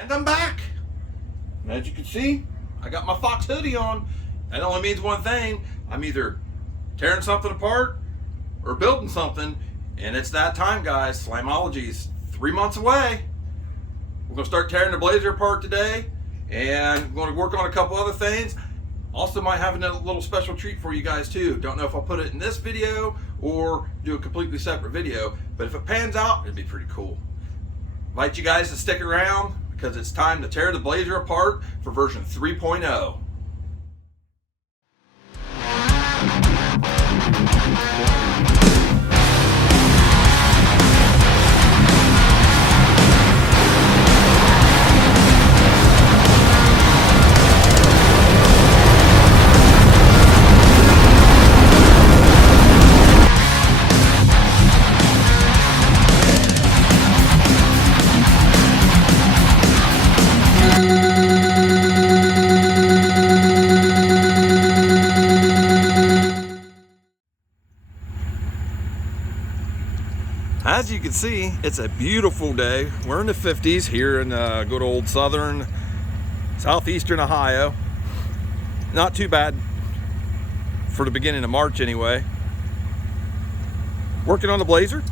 And I'm back. And as you can see, I got my Fox hoodie on. That only means one thing. I'm either tearing something apart or building something. And it's that time, guys. Slamology's 3 months away. We're going to start tearing the Blazer apart today. And we're going to work on a couple other things. Also might have a little special treat for you guys too. Don't know if I'll put it in this video or do a completely separate video. But if it pans out, it'd be pretty cool. Invite you guys to stick around, because it's time to tear the Blazer apart for version 3.0. As you can see, it's a beautiful day. We're in the 50s here in good old southeastern Ohio. Not too bad for the beginning of March anyway. Working on the Blazer.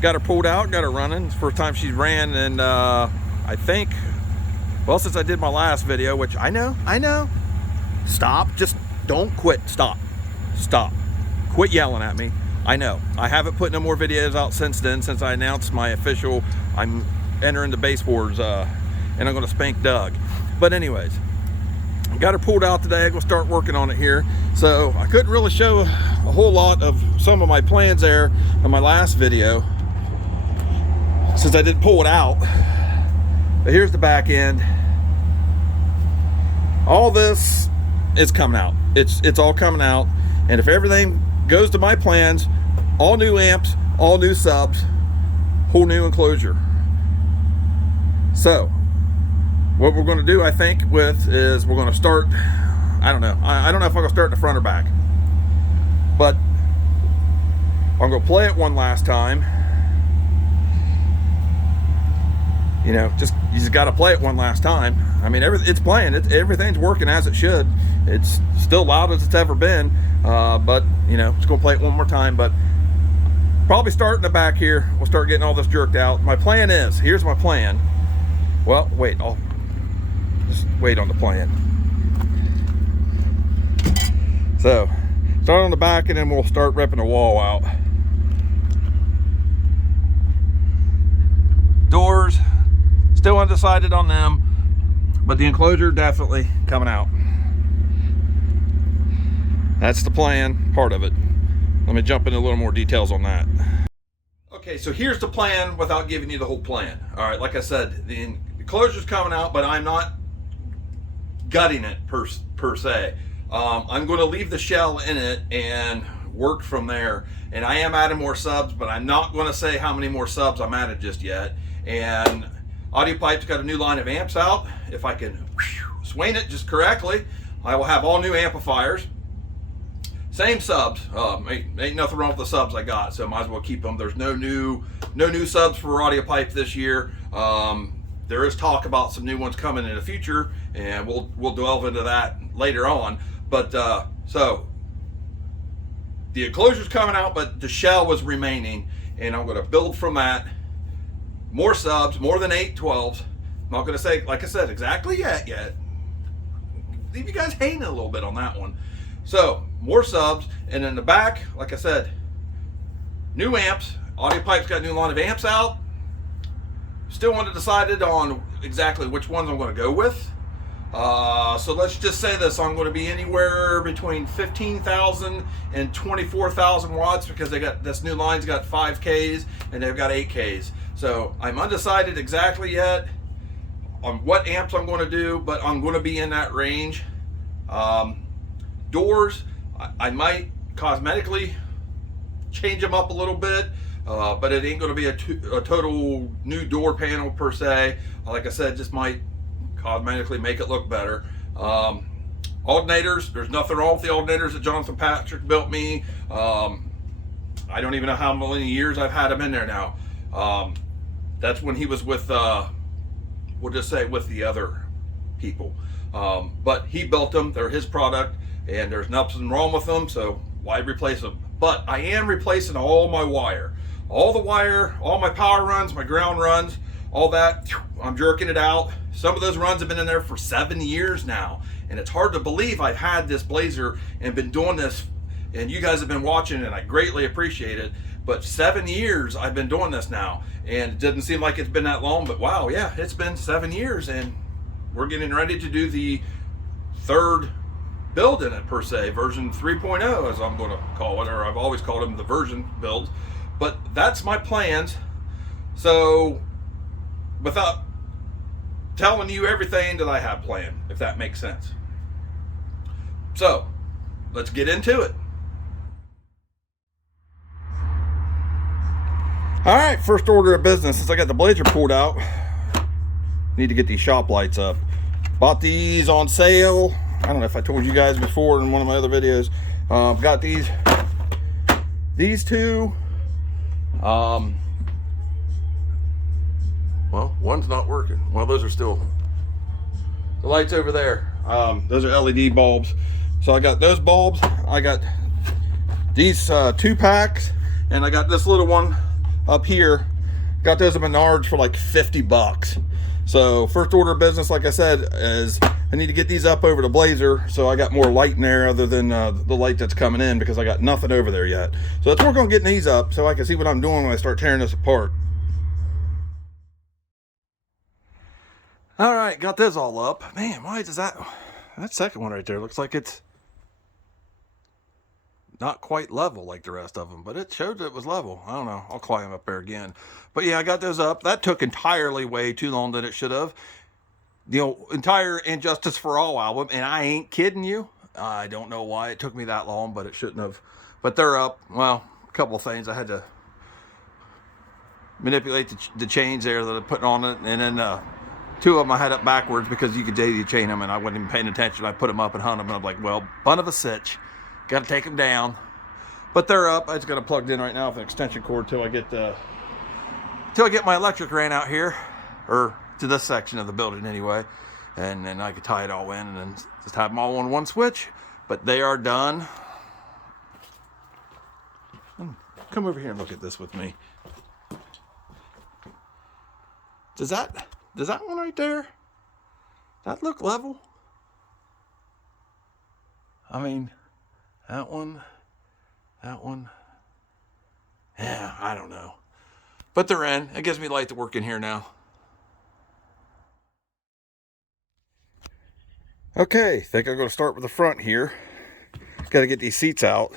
Got her pulled out, got her running. It's the first time she's ran, and I think, well, since I did my last video, which I know. Stop, just don't quit, stop. Quit yelling at me. I know, I haven't put no more videos out since then, since I announced my official, I'm entering the base wars, and I'm gonna spank Doug. But anyways, got her pulled out today. I'm gonna start working on it here. So I couldn't really show a whole lot of some of my plans there in my last video, since I didn't pull it out. But here's the back end. All this is coming out. It's all coming out, and if everything goes to my plans, all new amps, all new subs, whole new enclosure. So what we're going to do, I think, is we're going to start, I don't know if I'm going to start in the front or back, but I'm going to play it one last time. You know, you just got to play it one last time. I mean, it's playing. Everything's working as it should. It's still loud as it's ever been. But, you know, just going to play it one more time. But probably start in the back here. We'll start getting all this jerked out. My plan is, here's my plan. Well, wait. I'll just wait on the plan. So, start on the back, and then we'll start ripping the wall out. Doors. Still undecided on them, but the enclosure definitely coming out. That's the plan, part of it. Let me jump into a little more details on that. Okay, so here's the plan without giving you the whole plan. All right, like I said, the enclosure's coming out, but I'm not gutting it per se. I'm going to leave the shell in it and work from there. And I am adding more subs, but I'm not going to say how many more subs I'm adding just yet. And Audiopipe's got a new line of amps out. If I can swing it just correctly, I will have all new amplifiers. Same subs. Ain't nothing wrong with the subs I got, so might as well keep them. There's no new subs for Audiopipe this year. There is talk about some new ones coming in the future, and we'll delve into that later on. But so the enclosure's coming out, but the shell was remaining, and I'm going to build from that. More subs, more than 8 12s. I'm not going to say, like I said, exactly yet. Leave you guys hanging a little bit on that one. So, more subs, and in the back, like I said, new amps. Audiopipe's got a new line of amps out. Still undecided on exactly which ones I'm going to go with. So let's just say this, I'm going to be anywhere between 15,000 and 24,000 watts, because they got this new line's got 5Ks and they've got 8Ks. So I'm undecided exactly yet on what amps I'm going to do, but I'm going to be in that range. Doors, I might cosmetically change them up a little bit, but it ain't going to be a total new door panel per se. Like I said, just might cosmetically make it look better. Alternators, there's nothing wrong with the alternators that Jonathan Patrick built me. I don't even know how many years I've had them in there now. That's when he was with we'll just say with the other people. But he built them, they're his product, and there's nothing wrong with them, so why replace them? But I am replacing all my wire. All the wire, all my power runs, my ground runs, all that, I'm jerking it out. Some of those runs have been in there for 7 years now. And it's hard to believe I've had this Blazer and been doing this, and you guys have been watching, and I greatly appreciate it. But 7 years I've been doing this now, and it doesn't seem like it's been that long, but wow, yeah, it's been 7 years, and we're getting ready to do the third build in it, per se, version 3.0, as I'm going to call it, or I've always called them the version builds. But that's my plans. So without telling you everything that I have planned, if that makes sense. So let's get into it. All right, first order of business, since I got the Blazer pulled out, need to get these shop lights up. Bought these on sale. I don't know if I told you guys before in one of my other videos. Got these two. Well, one's not working. Well, those are still the lights over there. Those are LED bulbs. So I got those bulbs. I got these 2 packs, and I got this little one up here. Got those at Menards for like 50 bucks. So first order of business, like I said, is I need to get these up over the Blazer, so I got more light in there other than the light that's coming in, because I got nothing over there yet. So let's work on getting these up so I can see what I'm doing when I start tearing this apart. All right, got this all up. Man, why does that second one right there looks like it's not quite level like the rest of them, but it showed that it was level. I don't know, I'll climb up there again. But yeah, I got those up. That took entirely way too long than it should have. The entire Injustice for All album, and I ain't kidding you, I don't know why it took me that long, but it shouldn't have. But they're up. Well, a couple of things. I had to manipulate the chains there that I put on it, and then 2 of them I had up backwards because you could daisy chain them, and I wasn't even paying attention. I put them up and hung them, and I'm like, well, bun of a sitch. Got to take them down. But they're up. I just got them plugged in right now with an extension cord till I get my electric ran out here, or to this section of the building anyway, and then I could tie it all in and then just have them all on one switch. But they are done. Come over here and look at this with me. Does that one right there, that look level? I mean, that one, yeah, I don't know. But they're in. It gives me light to work in here now. Okay, think I'm going to start with the front here. Got to get these seats out.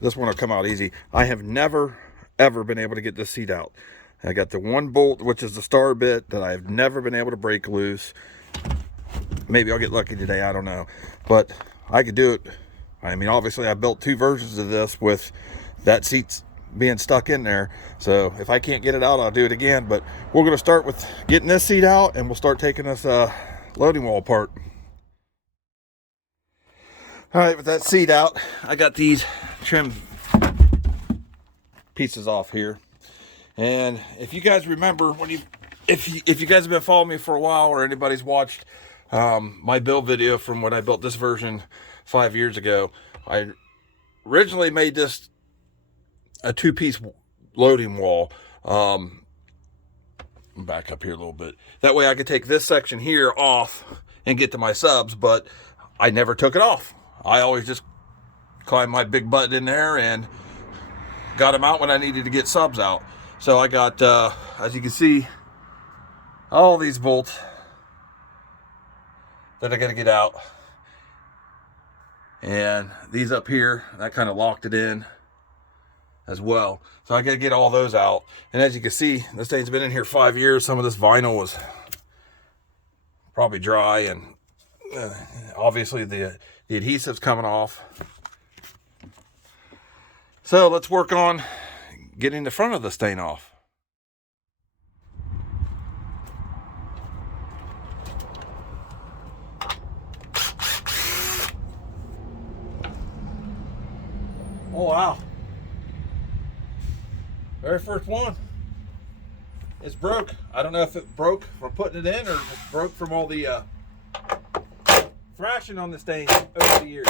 This one will come out easy. I have never, ever been able to get this seat out. I got the one bolt, which is the star bit, that I've never been able to break loose. Maybe I'll get lucky today, I don't know. But I could do it. I mean, obviously I built 2 versions of this with that seat's being stuck in there. So if I can't get it out, I'll do it again. But we're going to start with getting this seat out, and we'll start taking this loading wall apart. All right, with that seat out, I got these trim pieces off here. And if you guys remember, if you guys have been following me for a while, or anybody's watched my build video from when I built this version 5 years ago, I originally made this a 2-piece loading wall. Back up here a little bit. That way I could take this section here off and get to my subs, but I never took it off. I always just climbed my big butt in there and got them out when I needed to get subs out. So I got, as you can see, all these bolts that I got to get out. And these up here, that kind of locked it in as well. So I got to get all those out. And as you can see, this thing's been in here 5 years. Some of this vinyl was probably dry, and obviously the adhesive's coming off. So let's work on getting the front of the stain off. Oh wow. Very first one. It's broke. I don't know if it broke from putting it in or just broke from all the thrashing on this thing over the years.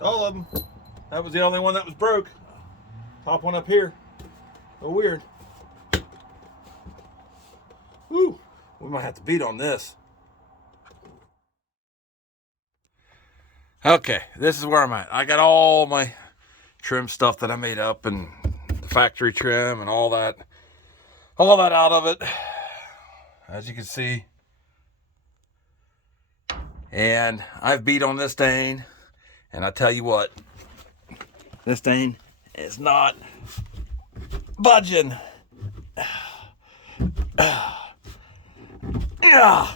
All of them. That was the only one that was broke. Top one up here. Oh, weird. Woo. We might have to beat on this. Okay, this is where I'm at. I got all my trim stuff that I made up and the factory trim and all that out of it, as you can see. And I've beat on this thing, and I tell you what, this thing is not budging. Yeah.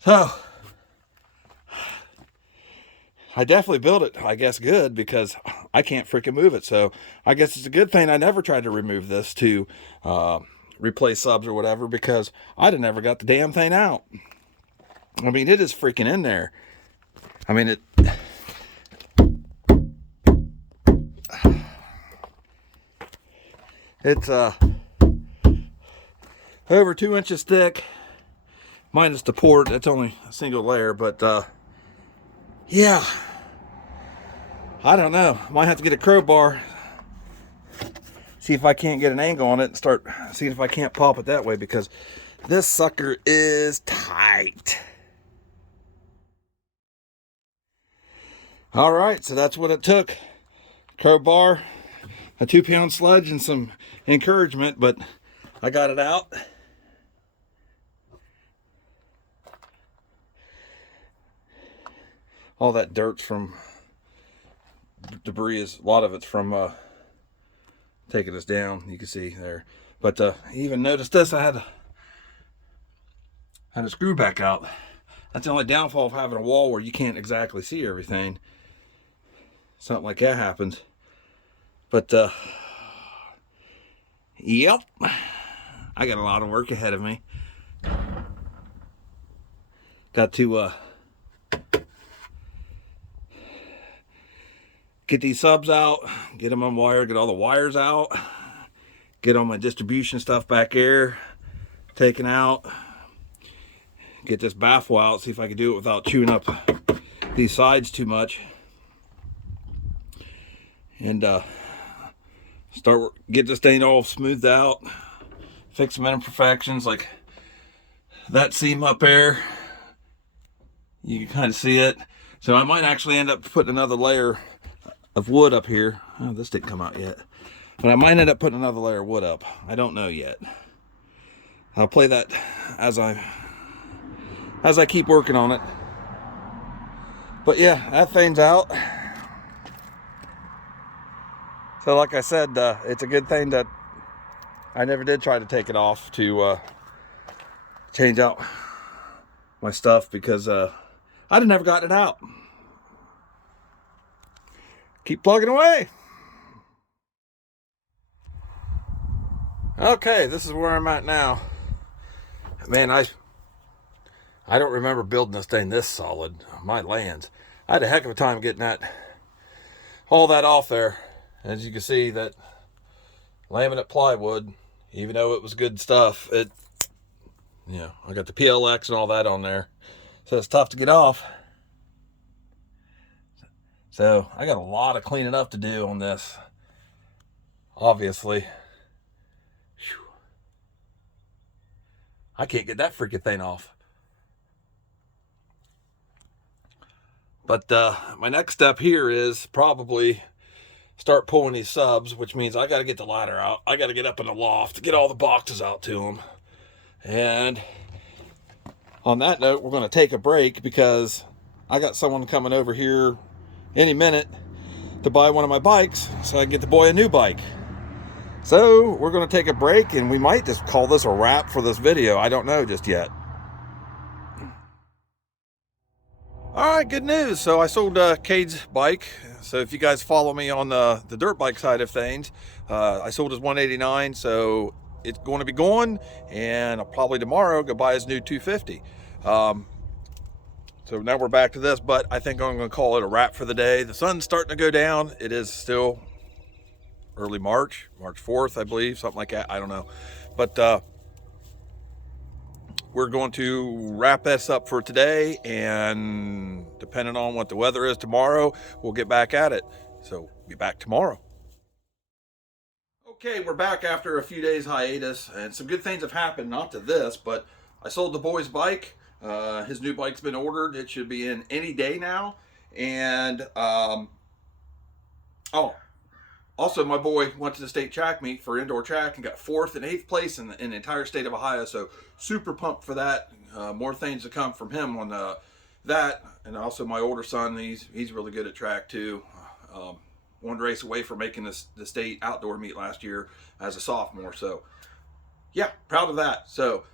So I definitely built it, I guess, good, because I can't freaking move it. So I guess it's a good thing I never tried to remove this to replace subs or whatever, because I'd have never got the damn thing out. I mean, it is freaking in there. I mean, it's over 2 inches thick, minus the port. It's only a single layer, but yeah, I don't know. Might have to get a crowbar, see if I can't get an angle on it, and start seeing if I can't pop it that way, because this sucker is tight. All right, so that's what it took. Crowbar, a 2-pound sledge, and some encouragement, but I got it out. All that dirt's from debris, a lot of it's from taking us down, you can see there. But even notice this, I had a screw back out. That's the only downfall of having a wall where you can't exactly see everything. Something like that happens. But yep, I got a lot of work ahead of me. Got to get these subs out, get them unwired, get all the wires out, get all my distribution stuff back there taken out, get this baffle out, see if I can do it without chewing up these sides too much, and get this thing all smoothed out, fix some imperfections, like that seam up there, you can kind of see it. So I might actually end up putting another layer of wood up here. Oh, this didn't come out yet, but I might end up putting another layer of wood up. I don't know yet. I'll play that as I keep working on it. But yeah, that thing's out. So like I said, it's a good thing that I never did try to take it off to change out my stuff, because I'd have never gotten it out. Keep plugging away. Okay, this is where I'm at now. Man, I don't remember building this thing this solid. My lands. I had a heck of a time getting all that off there. As you can see, that laminate plywood, even though it was good stuff, I got the PLX and all that on there. So it's tough to get off. So I got a lot of cleaning up to do on this, obviously. Whew. I can't get that freaking thing off. But my next step here is probably start pulling these subs, which means I got to get the ladder out. I got to get up in the loft to get all the boxes out to them. And on that note, we're going to take a break because I got someone coming over here any minute to buy one of my bikes so I can get the boy a new bike. So we're going to take a break, and we might just call this a wrap for this video. I don't know just yet. All right, good news. So I sold Cade's bike. So if you guys follow me on the dirt bike side of things, I sold his 189. So it's going to be going, and I'll probably tomorrow go buy his new 250. So now we're back to this, but I think I'm going to call it a wrap for the day. The sun's starting to go down. It is still early March 4th, I believe, something like that. I don't know. But we're going to wrap this up for today, and depending on what the weather is tomorrow, we'll get back at it. So be back tomorrow. Okay, we're back after a few days hiatus, and some good things have happened, not to this, but I sold the boy's bike. His new bike's been ordered. It should be in any day now. And also my boy went to the state track meet for indoor track and got 4th and 8th place in the entire state of Ohio. So super pumped for that. More things to come from him on that. And also my older son, he's really good at track too. One race away from making the state outdoor meet last year as a sophomore. So yeah, proud of that. So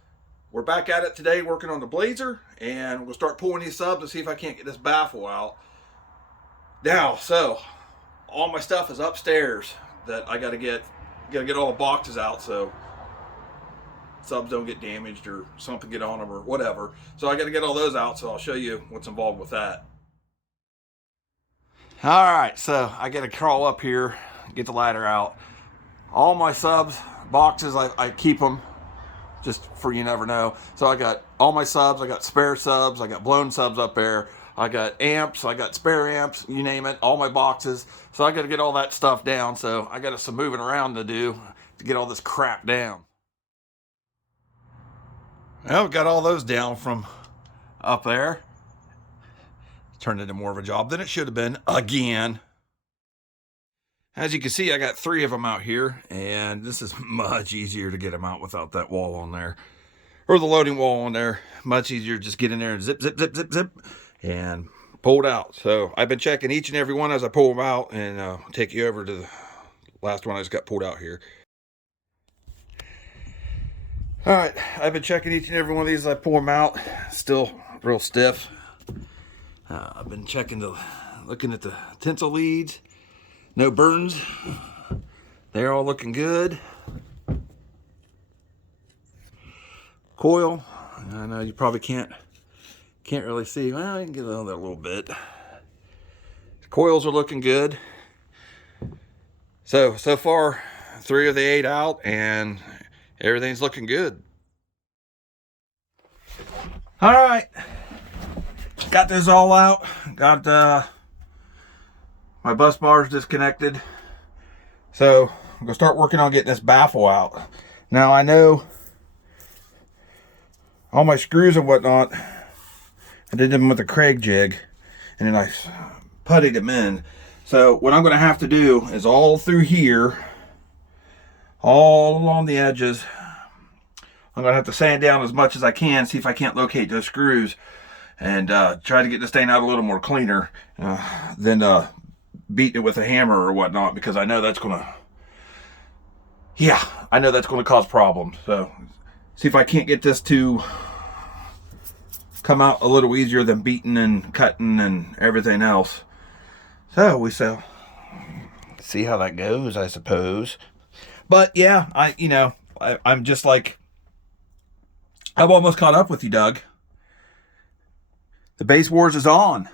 we're back at it today working on the Blazer, and we'll start pulling these subs and see if I can't get this baffle out. Now, so all my stuff is upstairs that I gotta get all the boxes out so subs don't get damaged or something get on them or whatever. So I gotta get all those out, so I'll show you what's involved with that. All right, so I gotta crawl up here, get the ladder out. All my subs, boxes, I keep them just for you never know. So I got all my subs, I got spare subs, I got blown subs up there, I got amps, I got spare amps, you name it, all my boxes. So I got to get all that stuff down. So I got some moving around to do to get all this crap down. Well, got all those down from up there. Turned into more of a job than it should have been again. As you can see, I got 3 of them out here, and this is much easier to get them out without that wall on there, or the loading wall on there. Much easier to just get in there and zip, zip, zip, zip, zip, and pull it out. So I've been checking each and every one as I pull them out, and I'll take you over to the last one I just got pulled out here. All right, I've been checking each and every one of these as I pull them out. Still real stiff. I've been looking at the tinsel leads. No burns. They're all looking good. Coil. I know you probably can't really see. Well, I can get on there a little bit. The coils are looking good. So far, 3 of the 8 out, and everything's looking good. All right. Got this all out. Got my bus bars disconnected. So I'm gonna start working on getting this baffle out. Now I know all my screws and whatnot, I did them with a Craig jig, and then I puttied them in. So what I'm gonna have to do is all through here, all along the edges, I'm gonna have to sand down as much as I can, see if I can't locate those screws, and try to get this thing out a little more cleaner than beating it with a hammer or whatnot, because I know that's gonna cause problems. So see if I can't get this to come out a little easier than beating and cutting and everything else. So we shall see how that goes, I suppose. But yeah, I'm just like, I've almost caught up with you, Doug. The base wars is on.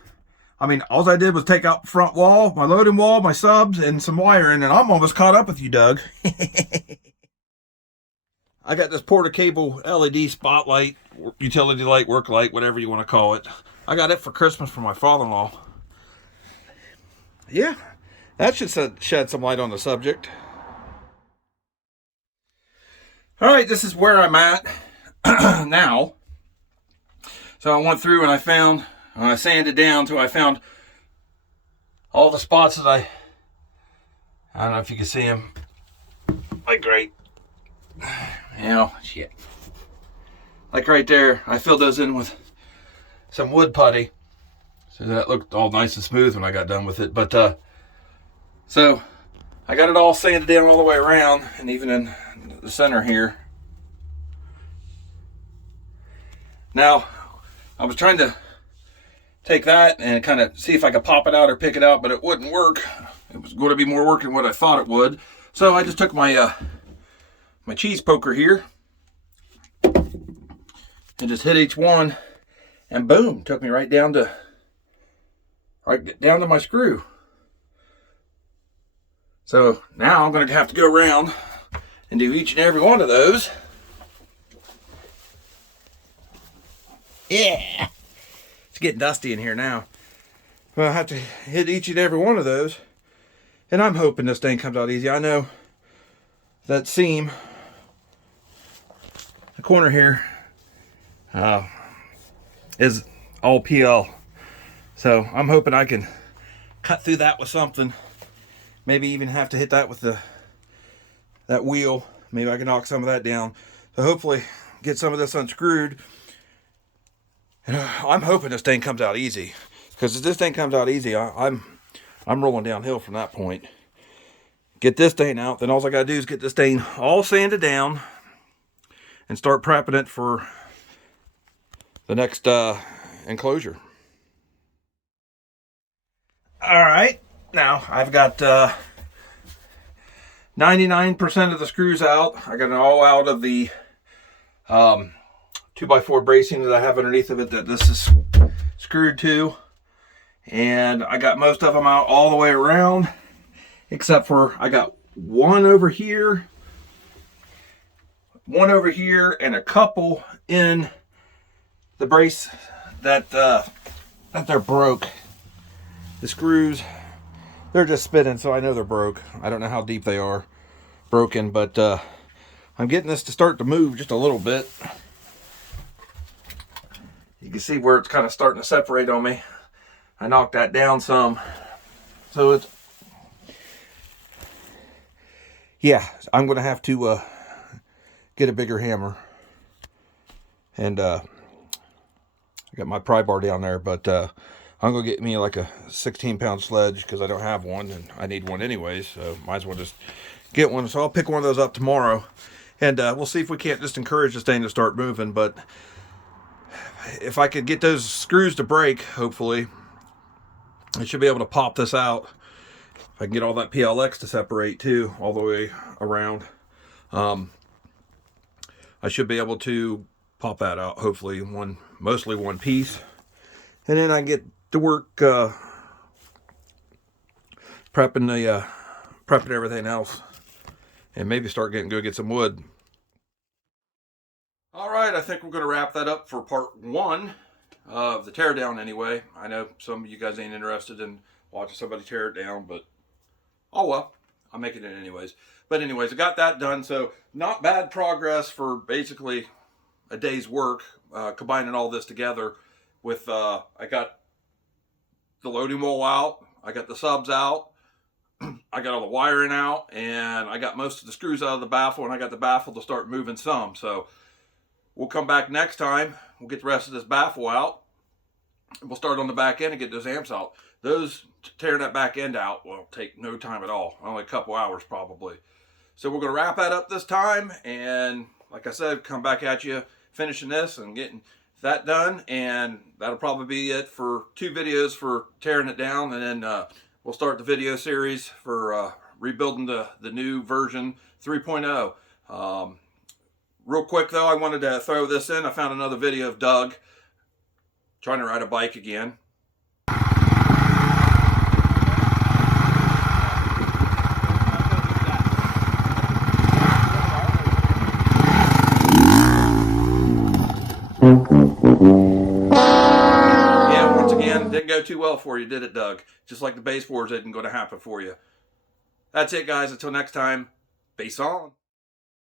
I mean, all I did was take out the front wall, my loading wall, my subs, and some wiring, and I'm almost caught up with you, Doug. I got this Porter Cable LED spotlight, utility light, work light, whatever you want to call it. I got it for Christmas from my father-in-law. Yeah, that should shed some light on the subject. All right, this is where I'm at now. So I went through and I sanded down until I found all the spots that I don't know if you can see them, like right, shit. Like right there, I filled those in with some wood putty. So that looked all nice and smooth when I got done with it. But, so I got it all sanded down all the way around and even in the center here. Now, I was trying to take that and kind of see if I could pop it out or pick it out, but it wouldn't work. It was going to be more work than what I thought it would. So I just took my my cheese poker here and just hit each one, and boom, took me right down to my screw. So now I'm going to have to go around and do each and every one of those. Yeah, it's getting dusty in here now. Well, I have to hit each and every one of those, and I'm hoping this thing comes out easy. I know that seam, the corner here, is all PL, so I'm hoping I can cut through that with something. Maybe even have to hit that with that wheel. Maybe I can knock some of that down. So hopefully get some of this unscrewed. And I'm hoping this thing comes out easy, because if this thing comes out easy, I'm rolling downhill from that point. Get this thing out, then all I gotta do is get this thing all sanded down and start prepping it for the next enclosure. All right, now I've got 99% of the screws out. I got it all out of the 2x4 bracing that I have underneath of it that this is screwed to, and I got most of them out all the way around, except for I got one over here, and a couple in the brace that they're broke. The screws, they're just spinning, so I know they're broke. I don't know how deep they are broken, but I'm getting this to start to move just a little bit. You can see where it's kind of starting to separate on me. I knocked that down some. So it's, yeah, I'm going to have to get a bigger hammer. And I got my pry bar down there, but I'm going to get me like a 16-pound sledge, because I don't have one, and I need one anyways, so might as well just get one. So I'll pick one of those up tomorrow, and we'll see if we can't just encourage this thing to start moving. But if I could get those screws to break, hopefully, I should be able to pop this out. If I can get all that PLX to separate too, all the way around, I should be able to pop that out, hopefully, mostly one piece. And then I get to work prepping everything else, and maybe start go get some wood. All right, I think we're going to wrap that up for part one of the teardown anyway. I know some of you guys ain't interested in watching somebody tear it down, but oh well, I'm making it anyways. But anyways, I got that done, so not bad progress for basically a day's work, combining all this together with, I got the loading wall out, I got the subs out, I got all the wiring out, and I got most of the screws out of the baffle, and I got the baffle to start moving some. So we'll come back next time. We'll get the rest of this baffle out. We'll start on the back end and get those amps out. Those, tearing that back end out will take no time at all. Only a couple hours probably. So we're going to wrap that up this time. And like I said, come back at you finishing this and getting that done, and that'll probably be it for 2 videos for tearing it down, and then we'll start the video series for rebuilding the new version 3.0. Real quick though, I wanted to throw this in. I found another video of Doug trying to ride a bike again. Yeah, once again, didn't go too well for you, did it, Doug? Just like the baseboards isn't going to happen for you. That's it, guys. Until next time, bass on.